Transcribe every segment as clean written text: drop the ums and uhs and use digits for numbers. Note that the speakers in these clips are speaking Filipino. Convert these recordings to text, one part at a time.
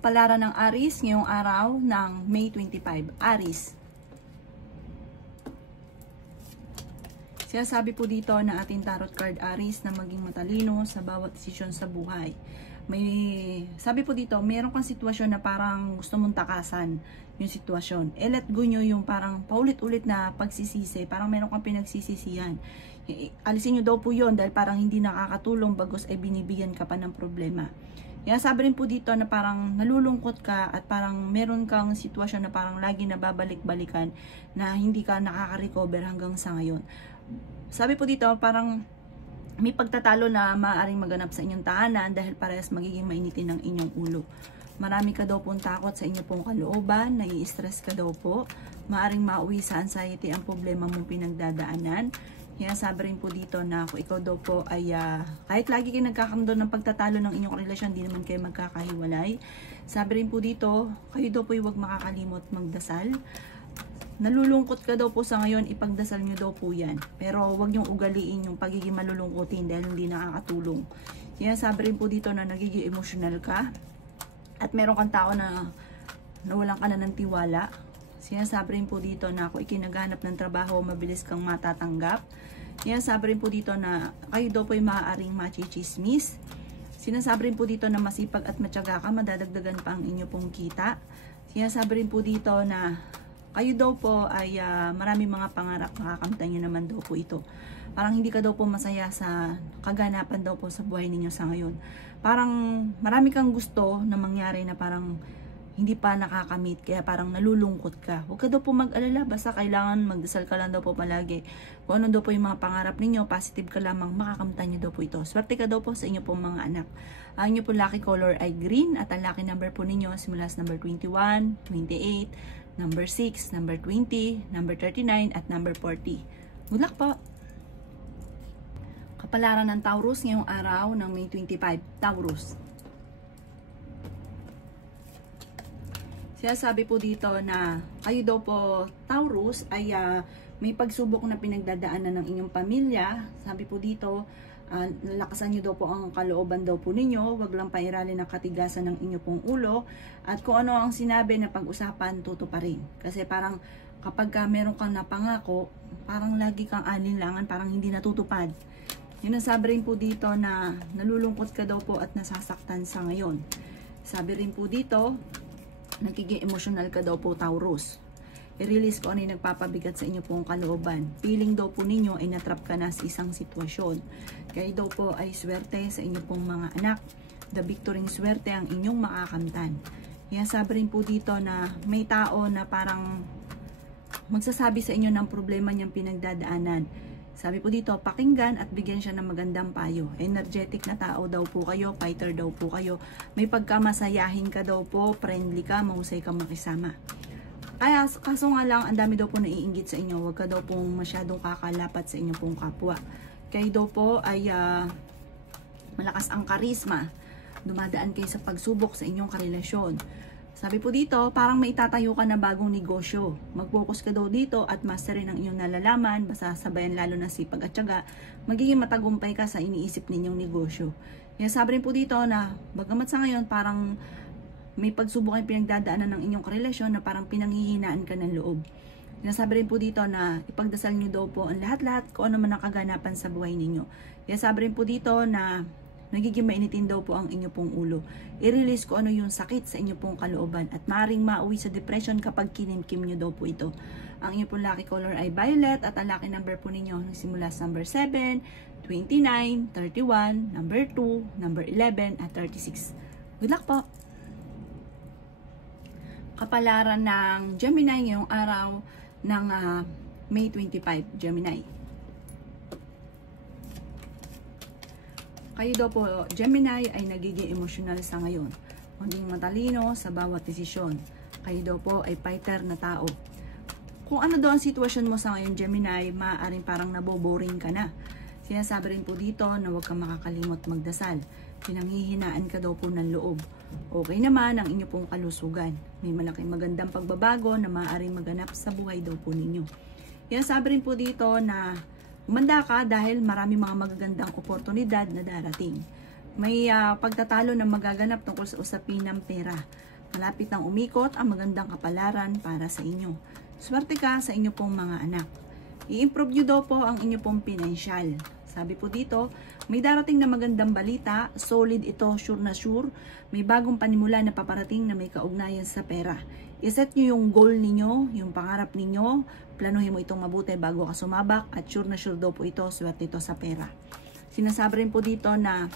Kapalaran ng Aries ngayong araw ng May 25. Aries. Sinasabi po dito na ating tarot card Aries na maging matalino sa bawat desisyon sa buhay. Sabi po dito, meron kang sitwasyon na parang gusto mong takasan yung sitwasyon. Let go nyo yung parang paulit-ulit na pagsisisi. Parang meron kang pinagsisisihan. Alisin nyo daw po yun dahil parang hindi nakakatulong bagos ay binibigyan ka pa ng problema. Kaya sabi rin po dito na parang nalulungkot ka at parang meron kang sitwasyon na parang lagi nababalik-balikan na hindi ka nakaka-recover hanggang sa ngayon. Sabi po dito parang may pagtatalo na maaaring maganap sa inyong tahanan dahil parehas magiging mainitin ng inyong ulo. Marami ka daw pong takot sa inyong pong kalooban, nai-stress ka daw po, maaaring mauwi sa anxiety ang problema mong pinagdadaanan. Kaya sabi rin po dito na kung ikaw daw po ay kahit lagi kayo nagkakaroon ng pagtatalo ng inyong relasyon, di naman kayo magkakahiwalay. Sabi rin po dito, kayo daw po ay huwag makakalimot magdasal. Nalulungkot ka daw po sa ngayon, ipagdasal nyo daw po yan. Pero huwag nyong ugaliin yung pagiging malulungkutin dahil hindi nakakatulong. Kaya sabi rin po dito na nagiging emotional ka at meron kang tao na nawalan ka na ng tiwala. Sinasabi rin po dito na kung ikinaghanap ng trabaho, mabilis kang matatanggap. Sinasabi rin po dito na kayo daw po ay maaaring machichismis. Sinasabi rin po dito na masipag at matyaga ka, madadagdagan pa ang inyo pong kita. Sinasabi rin po dito na kayo daw po ay maraming mga pangarap, makakamtan nyo naman daw po ito. Parang hindi ka daw po masaya sa kaganapan daw po sa buhay ninyo sa ngayon. Parang marami kang gusto na mangyari na parang hindi pa nakakamit, kaya parang nalulungkot ka. Huwag ka daw po mag-alala, basta kailangan magdasal ka lang daw po palagi. Kung ano daw po yung mga pangarap ninyo, positive ka lamang, makakamtan nyo daw po ito. Swerte ka daw po sa inyo pong mga anak. Ang inyo po lucky color ay green at ang lucky number po ninyo simula sa number 21, 28, number 6, number 20, number 39 at number 40. Good luck po! Kapalaran ng Taurus ngayong araw ng May 25. Taurus. Sinasabi po dito na kayo daw po, Taurus, ay may pagsubok na pinagdadaanan ng inyong pamilya. Sabi po dito, lakasan nyo daw po ang kalooban daw po ninyo. Huwag lang pairalin ang katigasan ng inyo pong ulo. At kung ano ang sinabi na pag-usapan, tutuparin. Kasi parang kapag meron kang napangako, parang lagi kang alinlangan, parang hindi natutupad. Yun ang sabi rin po dito na nalulungkot ka daw po at nasasaktan sa ngayon. Sabi rin po dito, nagiging emotional ka daw po, Taurus. I-release ko ano yung nagpapabigat sa inyo pong kalooban. Feeling daw po ninyo ay natrap ka na sa isang sitwasyon. Kayo daw po ay swerte sa inyo pong mga anak. The victory swerte ang inyong makakamtan. Kaya sabi rin po dito na may tao na parang magsasabi sa inyo ng problema niyang pinagdadaanan. Sabi po dito, pakinggan at bigyan siya ng magandang payo. Energetic na tao daw po kayo, fighter daw po kayo. May pagkamasayahin ka daw po, friendly ka, mahusay ka makisama. Kaya kaso nga lang, ang dami daw po naiinggit sa inyo. Huwag ka daw pong masyadong kakalapat sa inyong pong kapwa. Kayo daw po ay malakas ang karisma. Dumadaan kayo sa pagsubok sa inyong karelasyon. Sabi po dito, parang may itatayo ka na bagong negosyo. Mag-focus ka daw dito at masterin ang iyong nalalaman, basta sabayan lalo na sipag at tiyaga, magiging matagumpay ka sa iniisip ninyong negosyo. Kaya sabi rin po dito na, bagamat sa ngayon, parang may pagsubok ang pinagdadaanan ng inyong karelasyon na parang pinanghihinaan ka ng loob. Sabi rin po dito na ipagdasal nyo daw po ang lahat-lahat kung ano man ang kaganapan sa buhay ninyo. Kaya sabi rin po dito na nagiging mainitin daw po ang inyo pong ulo. I-release ko ano yung sakit sa inyo pong kalooban at maaaring mauwi sa depression kapag kinimkim nyo daw po ito. Ang inyo pong lucky color ay violet at ang lucky number po ninyo nagsimula sa number 7, 29, 31, number 2, number 11 at 36. Good luck po! Kapalaran ng Gemini ngayong araw ng May 25, Gemini. Kayo daw po, Gemini, ay nagiging emotional sa ngayon. Maging matalino sa bawat desisyon. Kayo daw po ay fighter na tao. Kung ano daw ang sitwasyon mo sa ngayon, Gemini, maaaring parang naboboring ka na. Sinasabi rin po dito na huwag kang makakalimot magdasal. Pinanghihinaan ka daw po ng loob. Okay naman ang inyo pong kalusugan. May malaking magandang pagbabago na maaaring maganap sa buhay daw po ninyo. Sinasabi rin po dito na umanda ka dahil marami mga magagandang oportunidad na darating. May pagtatalo na magaganap tungkol sa usapin ng pera. Malapit nang umikot ang magandang kapalaran para sa inyo. Swerte ka sa inyo pong mga anak. I-improve nyo daw po ang inyo pong pinansyal. Sabi po dito, may darating na magandang balita, solid ito, sure na sure. May bagong panimula na paparating na may kaugnayan sa pera. I-set nyo yung goal ninyo, yung pangarap ninyo, planuhin mo itong mabuti bago ka sumabak at sure na sure daw po ito, swerte ito sa pera. Sinasabi rin po dito na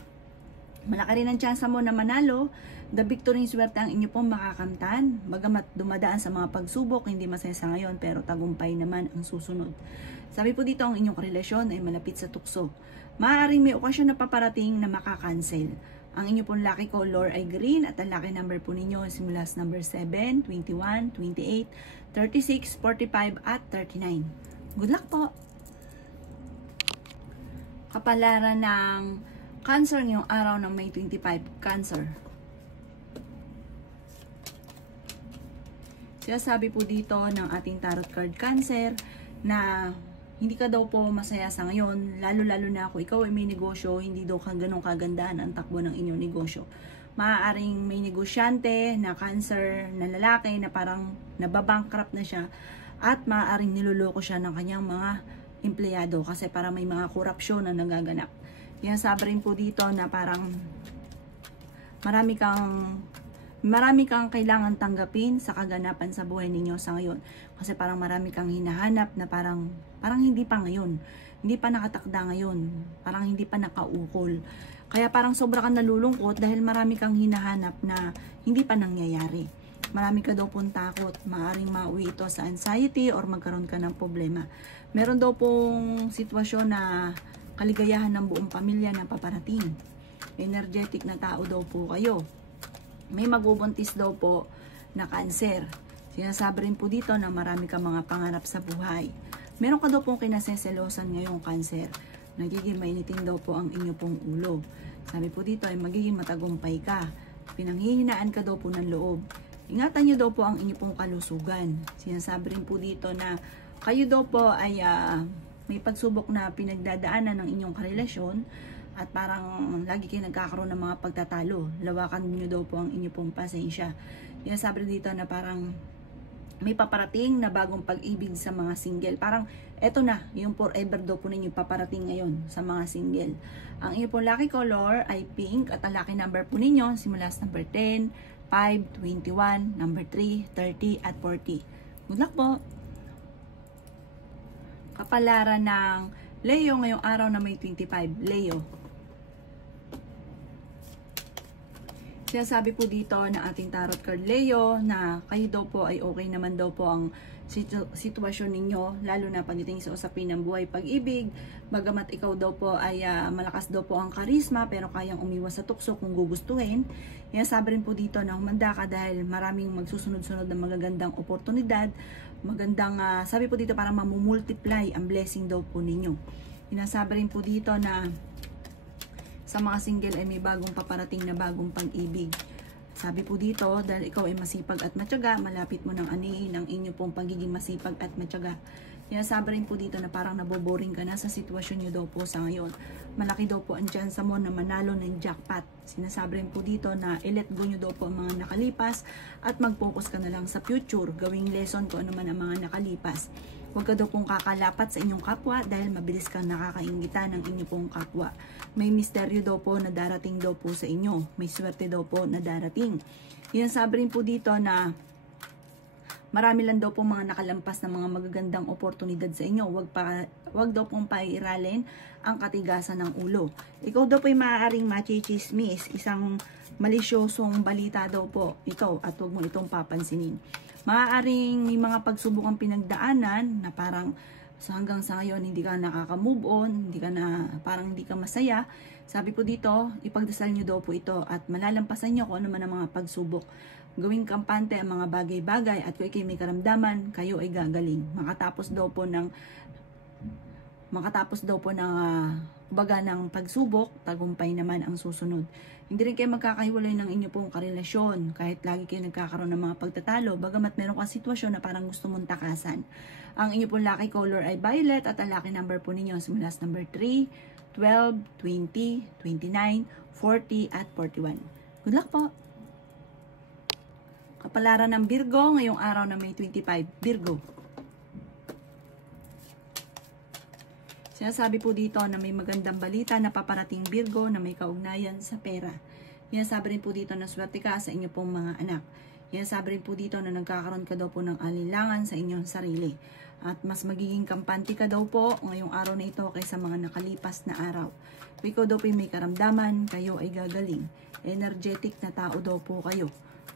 malaki rin ang tsansa mo na manalo, the victory swerte ang inyo pong makakamtan. Bagamat dumadaan sa mga pagsubok, hindi masaya sa ngayon, pero tagumpay naman ang susunod. Sabi po dito, ang inyong relasyon ay malapit sa tukso. Maaaring may okasyon na paparating na makakancel. Ang inyo pong lucky color ay green at ang lucky number po ninyo simula sa number 7, 21, 28, 36, 45 at 39. Good luck po! Kapalaran ng Cancer ngayong araw ng May 25, Cancer. Sinasabi po dito ng ating tarot card Cancer na hindi ka daw po masaya sa ngayon, lalo-lalo na kung ikaw ay may negosyo, hindi daw ganun kagandahan ang takbo ng inyong negosyo. Maaaring may negosyante na Cancer na lalaki na parang nababankrupt na siya at maaaring niloloko siya ng kanyang mga empleyado kasi para may mga korupsyon na nagaganap. Yan, sabi rin po dito na parang marami kang kailangan tanggapin sa kaganapan sa buhay ninyo sa ngayon. Kasi parang marami kang hinahanap na parang hindi pa ngayon. Hindi pa nakatakda ngayon. Parang hindi pa nakaukol. Kaya parang sobra kang nalulungkot dahil marami kang hinahanap na hindi pa nangyayari. Marami ka daw pong takot. Maaring mauwi ito sa anxiety or magkaroon ka ng problema. Meron daw pong sitwasyon na kaligayahan ng buong pamilya na paparating. Energetic na tao daw po kayo. May magbubuntis daw po na Cancer. Sinasabi rin po dito na marami kang mga pangarap sa buhay. Meron ka daw pong kinaseselosan ngayong Cancer. Nagiging mainitin daw po ang inyo pong ulo. Sabi po dito ay magiging matagumpay ka. Pinanghihinaan ka daw po ng loob. Ingatan nyo daw po ang inyo pong kalusugan. Sinasabi rin po dito na kayo daw po ay may pagsubok na pinagdadaanan ng inyong karelasyon at parang lagi kayo nagkakaroon ng mga pagtatalo. Lawakan nyo daw po ang inyong pong pasensya. Yan, sabi dito na parang may paparating na bagong pag-ibig sa mga single. Parang eto na, yung forever daw po ninyo paparating ngayon sa mga single. Ang inyong pong lucky color ay pink at ang lucky number po ninyo simula sa number 10, 5, 21, number 3, 30 at 40. Good luck po! Kapalaran ng Leo ngayong araw na May 25, Leo. Sinasabi po dito na ating tarot card Leo na kayo daw po ay okay naman daw po ang sitwasyon ninyo, lalo na pagdating sa usapin ng buhay pag-ibig. Bagamat ikaw daw po ay malakas daw po ang karisma pero kayang umiwas sa tukso kung gugustuhin. Yan, sabi rin po dito na humanda ka dahil maraming magsusunod-sunod na magagandang oportunidad. Magandang, sabi po dito parang mamumultiply ang blessing daw po ninyo. Inasabi rin po dito na sa mga single ay may bagong paparating na bagong pag-ibig. Sabi po dito, dahil ikaw ay masipag at matyaga, malapit mo nang anihin ang inyo pong pagiging masipag at matyaga. Sinasabi rin po dito na parang naboboring ka na sa sitwasyon nyo daw po sa ngayon. Malaki daw po ang tsansa mo na manalo ng jackpot. Sinasabi rin po dito na i-let go nyo daw po ang mga nakalipas at mag-focus ka na lang sa future. Gawing lesson ko ano man ang mga nakalipas. Huwag ka daw pong kakalapat sa inyong kapwa dahil mabilis kang nakakaingitan ng inyong pong kapwa. May misteryo daw po na darating daw po sa inyo. May swerte daw po na darating. Yan, sabi rin po dito na marami lang daw po mga nakalampas na mga magagandang oportunidad sa inyo. Huwag daw pong pairalin ang katigasan ng ulo. Ikaw daw po ay maaaring machichismis. Isang malisyosong balita daw po ito at huwag mo itong papansinin. Maaaring may mga pagsubok ang pinagdaanan na parang hanggang sa ngayon hindi ka nakaka-move on, parang hindi ka masaya. Sabi po dito, ipagdasal nyo daw po ito at malalampasan nyo kung ano man ang mga pagsubok. Gawing kampante ang mga bagay-bagay at kung kayo may karamdaman, kayo ay gagaling. Makatapos daw po ng baga ng pagsubok, tagumpay naman ang susunod. Hindi rin kayo magkakahiwalay ng inyo pong karelasyon kahit lagi kayo nagkakaroon ng mga pagtatalo, bagamat meron kang sitwasyon na parang gusto mong takasan. Ang inyo pong lucky color ay violet at ang lucky number po ninyo simula sa number 3, 12, 20, 29, 40, at 41. Good luck po! Kapalaran ng Virgo ngayong araw na May 25. Virgo. Sinasabi po dito na may magandang balita na paparating Virgo na may kaugnayan sa pera. Sinasabi rin po dito na swerte ka sa inyo pong mga anak. Sinasabi rin po dito na nagkakaroon ka daw po ng alinlangan sa inyong sarili. At mas magiging kampante ka daw po ngayong araw na ito kaysa mga nakalipas na araw. Kung ikaw daw po may karamdaman, kayo ay gagaling. Energetic na tao daw po kayo.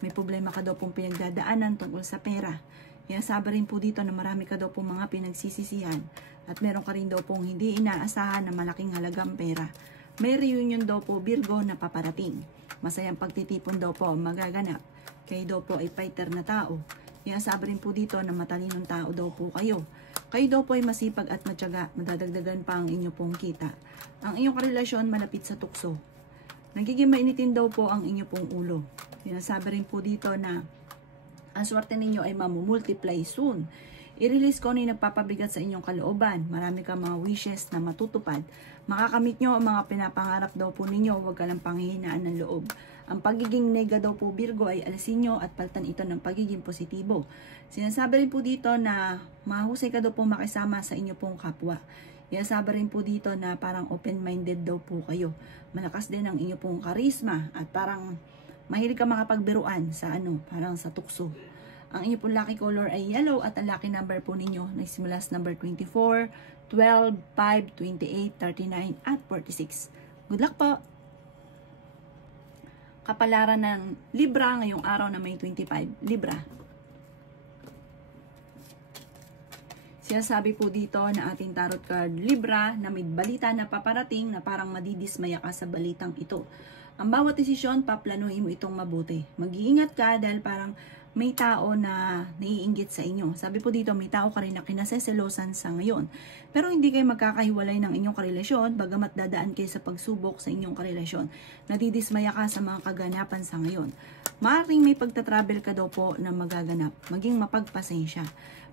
May problema ka daw pong pinagdadaanan tungkol sa pera. Sinasabi rin po dito na marami ka daw pong mga pinagsisisihan. At meron ka rin daw pong hindi inaasahan na malaking halagang pera. May reunion daw po Virgo na paparating. Masayang pagtitipon daw po ang magaganap. Kayo daw po ay fighter na tao. Sinasabi rin po dito na matalinong tao daw po kayo. Kayo daw po ay masipag at matyaga. Madadagdagan pa ang inyo pong kita. Ang inyong karelasyon malapit sa tukso. Nagiging mainitin daw po ang inyo pong ulo. Sinasabi rin po dito na ang swerte ninyo ay mamumultiply soon. I-release ko na yung nagpapabigat sa inyong kalooban. Marami ka mga wishes na matutupad. Makakamit nyo ang mga pinapangarap daw po ninyo. Huwag ka lang panghihinaan ng loob. Ang pagiging nega daw po Virgo ay alisin nyo at palitan ito ng pagiging positibo. Sinasabi rin po dito na mahusay ka daw po makisama sa inyo pong kapwa. Sinasabi rin po dito na parang open-minded daw po kayo. Malakas din ang inyo pong karisma at parang mahilig ka makapagbiruan sa parang sa tukso. Ang inyo pong lucky color ay yellow at ang lucky number po ninyo nagsimula sa number 24, 12, 5, 28, 39, at 46. Good luck po! Kapalaran ng Libra ngayong araw na May 25. Libra. Sinasabi po dito na ating tarot card Libra na may balita na paparating na parang madidismaya ka sa balitang ito. Ang bawat desisyon, paplanuhin mo itong mabuti. Mag-iingat ka dahil parang may tao na naiinggit sa inyo. Sabi po dito, may tao ka rin na kinaseselosan sa ngayon. Pero hindi kayo magkakahiwalay ng inyong karelasyon, bagamat dadaan kayo sa pagsubok sa inyong karelasyon. Nadidismaya ka sa mga kaganapan sa ngayon. Maaaring may pagtatravel ka daw po na magaganap. Maging mapagpasensya.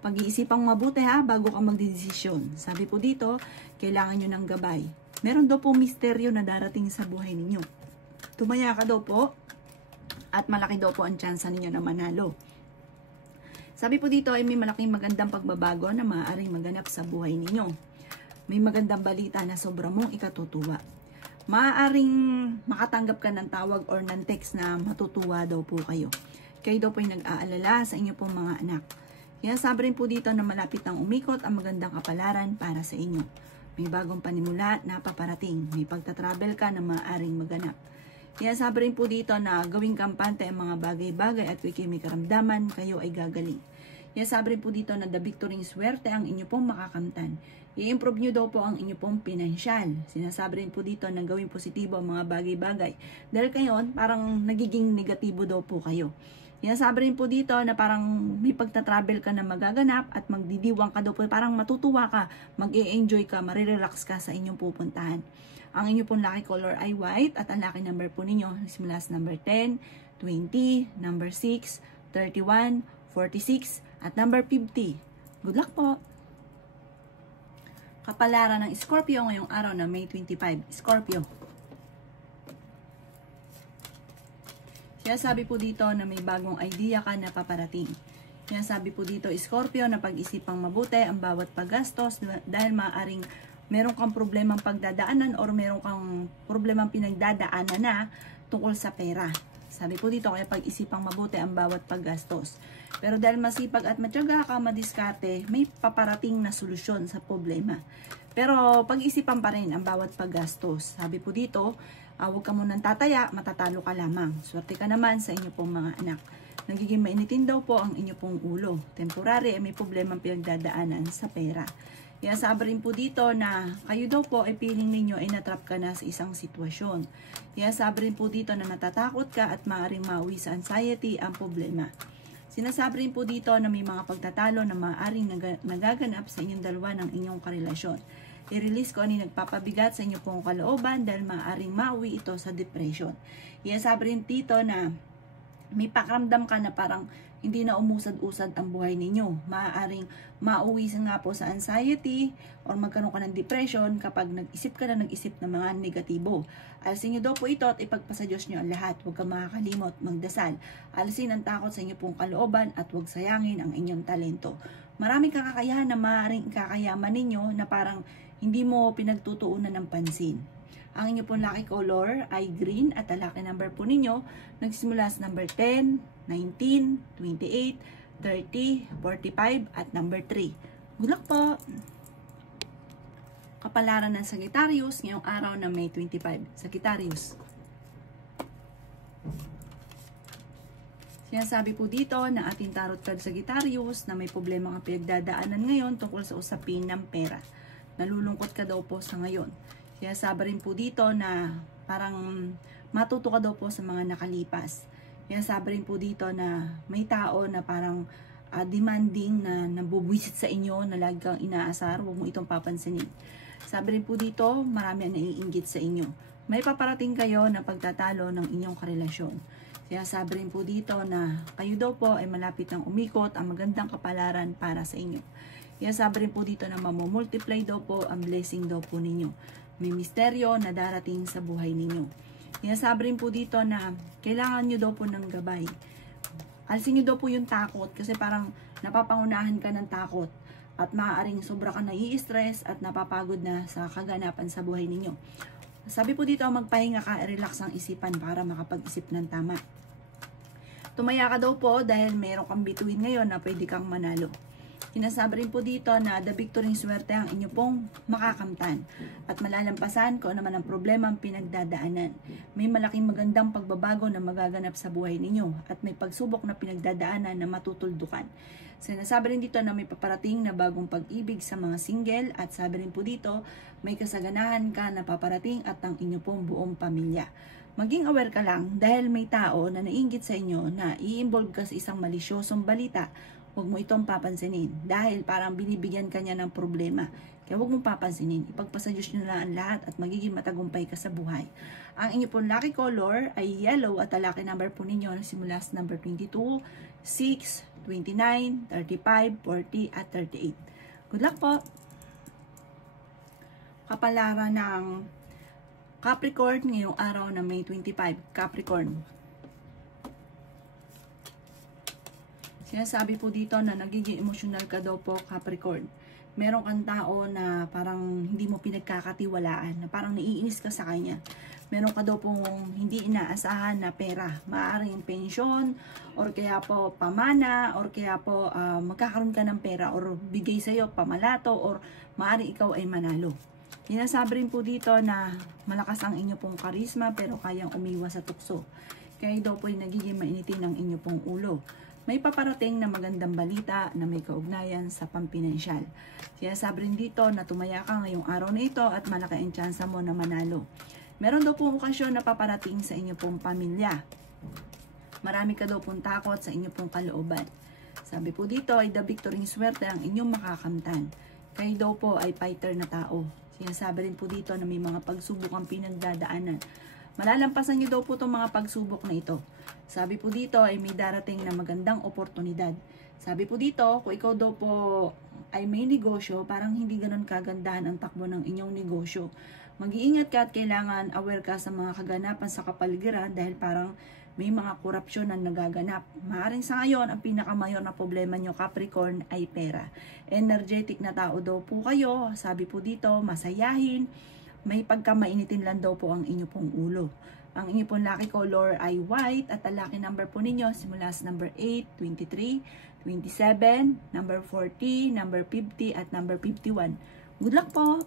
Pag-iisipang mabuti bago ka magdedesisyon. Sabi po dito, kailangan nyo ng gabay. Meron daw po misteryo na darating sa buhay ninyo. Tumaya ka daw po. At malaki daw po ang tsansa ninyo na manalo. Sabi po dito ay may malaking magandang pagbabago na maaaring maganap sa buhay ninyo. May magandang balita na sobra mong ikatutuwa. Maaaring makatanggap ka ng tawag or ng text na matutuwa daw po kayo. Kayo daw po ay nag-aalala sa inyo pong mga anak. Kaya sabi rin po dito na malapit ang umikot ang magandang kapalaran para sa inyo. May bagong panimula na paparating. May pagtatravel ka na maaaring maganap. Kaya sabi rin po dito na gawing kampante ang mga bagay-bagay at wiki may karamdaman, kayo ay gagaling. Kaya sabi rin po dito na the victory swerte ang inyo pong makakamtan. I-improve nyo daw po ang inyo pong pinansyal. Sinasabi rin po dito na gawing positibo ang mga bagay-bagay. Dahil kayon, parang nagiging negatibo daw po kayo. Sinasabi rin po dito na parang may pagtatravel ka na magaganap at magdidiwang ka daw po. Parang matutuwa ka, mag-e-enjoy ka, marirelax ka sa inyong pupuntahan. Ang inyo pong lucky color ay white at ang lucky number po ninyo simula sa number 10, 20, number 6, 31, 46, at number 50. Good luck po! Kapalaran ng Scorpio ngayong araw na May 25. Scorpio. Sinasabi po dito na may bagong idea ka na paparating. Sinasabi po dito, Scorpio, na pag-isipang mabuti ang bawat paggastos dahil maaaring meron kang problemang pagdadaanan or meron kang problemang pinagdadaanan na tungkol sa pera. Sabi po dito, kaya pag-isipang mabuti ang bawat paggastos. Pero dahil masipag at matyaga ka, madiskarte, may paparating na solusyon sa problema. Pero pag-isipan pa rin ang bawat paggastos. Sabi po dito, huwag ka munang tataya, matatalo ka lamang. Swerte ka naman sa inyo pong mga anak. Nagiging mainitin daw po ang inyo pong ulo. Temporary, may problemang pinagdadaanan sa pera. Kaya sabi rin po dito na kayo daw po ay feeling ninyo ay natrap ka na sa isang sitwasyon. Kaya sabi rin po dito na natatakot ka at maaaring mauwi sa anxiety ang problema. Sinasabi rin po dito na may mga pagtatalo na maaaring nagaganap sa inyong dalawa ng inyong karelasyon. I-release ko ano yung nagpapabigat sa inyong pong kalooban dahil maaaring mauwi ito sa depression. Kaya sabi rin dito na may pakiramdam ka na parang hindi na umusad-usad ang buhay ninyo. Maaaring mauwi nga po sa anxiety or magkaroon ka ng depression kapag nag-isip ka na nag-isip ng mga negatibo. Alisin nyo daw po ito at ipagpasa Diyos nyo ang lahat. Huwag kang makakalimot, magdasal. Alisin ang takot sa inyo pong kalooban at huwag sayangin ang inyong talento. Maraming kakayahan na maaaring kakayaman ninyo na parang hindi mo pinagtutuunan ng pansin. Ang inyo pong lucky color ay green at ang lucky number po ninyo nagsimula sa number 10, 19, 28, 30, 45 at number 3. Good luck po! Kapalaran ng Sagittarius ngayong araw ng May 25. Sagittarius. Sinasabi po dito na ating tarot card Sagittarius na may problema kang pinagdadaanan ngayon tungkol sa usapin ng pera. Nalulungkot ka daw po sa ngayon. Sinasabi rin po dito na parang matuto ka daw po sa mga nakalipas. Sinasabi rin po dito na may tao na parang demanding na nabubwisit sa inyo na lagi kang inaasar. Huwag mo itong papansinin. Sabi rin po dito, marami ang naiinggit sa inyo. May paparating kayo na pagtatalo ng inyong karelasyon. Sinasabi rin po dito na kayo daw po ay malapit ng umikot ang magandang kapalaran para sa inyo. Sinasabi rin po dito na mamumultiply daw po ang blessing daw po ninyo. May misteryo na darating sa buhay ninyo. Sinasabi rin po dito na kailangan nyo daw po ng gabay. Alisin nyo daw po yung takot kasi parang napapangunahan ka ng takot at maaaring sobra ka nai-stress at napapagod na sa kaganapan sa buhay ninyo. Sabi po dito, magpahinga ka, relax ang isipan para makapag-isip ng tama. Tumaya ka daw po dahil meron kang bituin ngayon na pwede kang manalo. Sinasabi rin po dito na the victory swerte ang inyo pong makakamtan at malalampasan kung ano man ang problema ang pinagdadaanan. May malaking magandang pagbabago na magaganap sa buhay ninyo at may pagsubok na pinagdadaanan na matutuldukan. Sinasabi rin dito na may paparating na bagong pag-ibig sa mga single at sabi rin po dito may kasaganahan ka na paparating at ang inyo pong buong pamilya. Maging aware ka lang dahil may tao na nainggit sa inyo na i-involve ka sa isang malisyosong balita. Huwag mo itong papansinin dahil parang binibigyan ka niya ng problema. Kaya huwag mong papansinin. Ipagpasa Diyos nyo na ang lahat at magiging matagumpay ka sa buhay. Ang inyo pong lucky color ay yellow at ang lucky number po ninyo na simula sa number 22, 6, 29, 35, 40 at 38. Good luck po! Kapalaran ng Capricorn ngayong araw na May 25. Capricorn. Sinasabi po dito na nagiging emotional ka daw po, Capricorn. Meron kang tao na parang hindi mo pinagkakatiwalaan, na parang naiinis ka sa kanya. Meron ka daw pong hindi inaasahan na pera. Maaaring pensyon, or kaya po pamana, or kaya po magkakaroon ka ng pera, or bigay sa'yo pamalato, or maaaring ikaw ay manalo. Sinasabi rin po dito na malakas ang inyo pong karisma pero kayang umiwas sa tukso. Kaya daw po ay nagiging mainitin ang inyo pong ulo. May paparating na magandang balita na may kaugnayan sa pampinansyal. Sinasabi rin dito na tumaya ka ngayong araw na ito at malaki ang tsansa mo na manalo. Meron daw pong okasyon na paparating sa inyo pong pamilya. Marami ka daw pong takot sa inyo pong kalooban. Sabi po dito ay the victory swerte ang inyong makakamtan. Kayo daw po ay fighter na tao. Sinasabi rin po dito na may mga pagsubok ang pinagdadaanan. Malalampasan niyo daw po itong mga pagsubok na ito. Sabi po dito ay may darating na magandang oportunidad. Sabi po dito, kung ikaw daw po ay may negosyo, parang hindi ganun kagandahan ang takbo ng inyong negosyo. Mag-iingat ka at kailangan aware ka sa mga kaganapan sa kapaligiran dahil parang may mga korupsyon na nagaganap. Maaring sa ngayon, ang pinakamayor na problema nyo, Capricorn, ay pera. Energetic na tao daw po kayo. Sabi po dito, masayahin. May pagkamainitin lang daw po ang inyo pong ulo. Ang inyo pong lucky color ay white at ang lucky number po ninyo simula sa number 8, 23, 27, number 40, number 50 at number 51. Good luck po!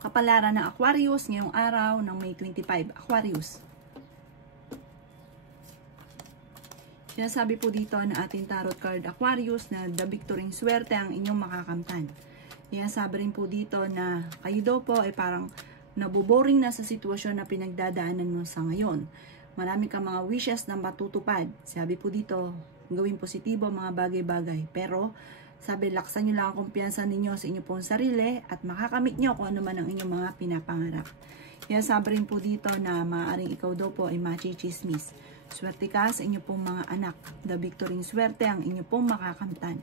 Kapalaran ng Aquarius ngayong araw ng May 25. Aquarius. Sinasabi po dito na ating tarot card Aquarius na the victory swerte ang inyong makakamtan. Sinasabi rin po dito na kayo daw po ay parang naboboring na sa sitwasyon na pinagdadaanan mo sa ngayon. Marami kang mga wishes na matutupad. Sabi po dito, gawin positibo mga bagay-bagay. Pero sabi, laksan nyo lang ang kumpiyansa ninyo sa inyo pong sarili at makakamit nyo kung ano man ang inyong mga pinapangarap. Kaya sabi rin po dito na maaaring ikaw daw po ay machichismis. Swerte ka sa inyo pong mga anak. The victory swerte ang inyo pong makakamtan.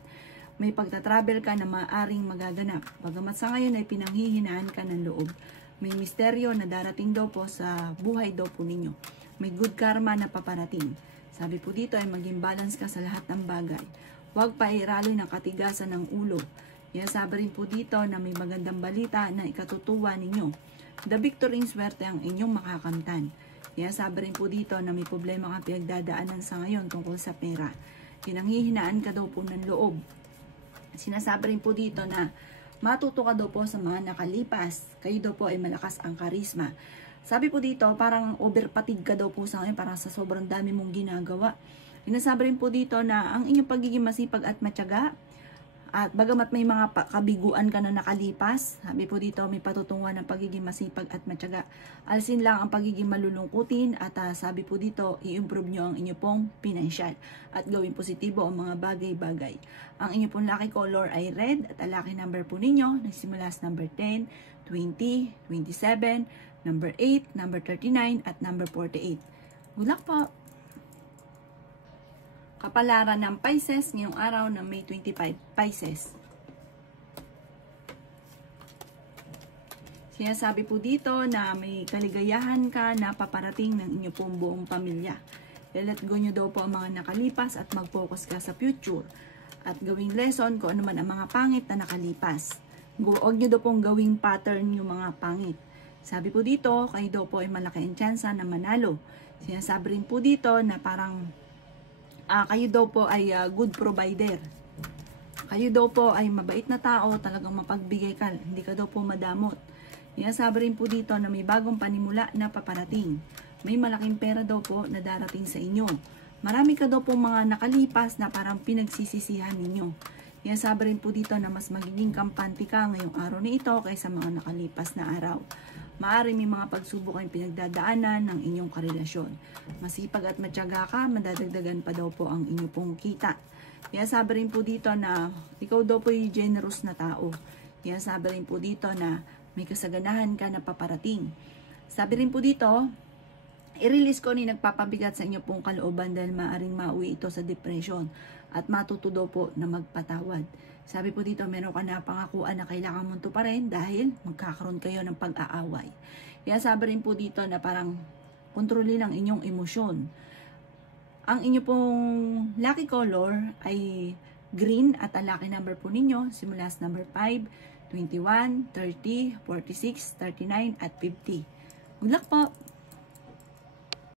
May pagtatravel ka na maaaring magaganap. Bagamat sa ngayon ay pinanghihinaan ka ng loob. May misteryo na darating daw po sa buhay daw po ninyo. May good karma na paparating. Sabi po dito ay maging balance ka sa lahat ng bagay. Huwag pairali ng katigasan ng ulo. Sabi rin po dito na may magandang balita na ikatutuwa ninyo. The victory swerte ang inyong makakamtan. Sabi rin po dito na may problema kang pinagdadaanan sa ngayon tungkol sa pera. Pinanghihinaan ka daw po ng loob. Sinasabi rin po dito na matuto ka daw po sa mga nakalipas. Kayo daw po ay malakas ang karisma. Sabi po dito, parang overpatig ka daw po sa ngayon, parang sa sobrang dami mong ginagawa. Sinasabi rin po dito na ang inyong pagiging masipag at matyaga, at bagamat may mga kabiguan ka na nakalipas, sabi po dito may patutunguhan ng pagiging masipag at matyaga. Alisin lang ang pagiging malulungkutin at sabi po dito, i-improve nyo ang inyo pong financial at gawing positibo ang mga bagay-bagay. Ang inyo pong lucky color ay red at ang lucky number po ninyo nagsimula sa number 10, 20, 27, number 8, number 39, at number 48. Good luck po! Kapalaran ng Pisces ngayong araw ng May 25, Pisces. Sinasabi po dito na may kaligayahan ka na paparating ng inyo pong buong pamilya. Let go nyo daw po ang mga nakalipas at mag-focus ka sa future. At gawing lesson kung ano man ang mga pangit na nakalipas. Huwag nyo daw pong gawing pattern yung mga pangit. Sabi po dito, kayo daw po ay malaki ang tsansa na manalo. Sinasabi rin po dito na parang kayo daw po ay good provider. Kayo daw po ay mabait na tao, talagang mapagbigay ka, hindi ka daw po madamot. Sinasabi rin po dito na may bagong panimula na paparating. May malaking pera daw po na darating sa inyo. Marami ka daw po mga nakalipas na parang pinagsisisihan ninyo. Sinasabi rin po dito na mas magiging kampante ka ngayong araw na ito kaysa mga nakalipas na araw. Maaari may mga pagsubok kayong pinagdadaanan ng inyong karelasyon. Masipag at matyaga ka, madadagdagan pa daw po ang inyong pong kita. Sabi rin po dito na ikaw daw po yung generous na tao. Sabi rin po dito na may kasaganahan ka na paparating. Sabi rin po dito, i-release ko ni nagpapabigat sa inyo pong kalooban dahil maaaring mauwi ito sa depression at matuto daw po na magpatawad. Sabi po dito, meron ka na pangakuan na kailangan mong tuparin dahil magkakaroon kayo ng pag-aaway. Sabi rin po dito na parang kontrolin ang inyong emosyon. Ang inyo pong lucky color ay green at ang lucky number po ninyo simula sa number 5, 21, 30, 46, 39, at 50. Good luck po!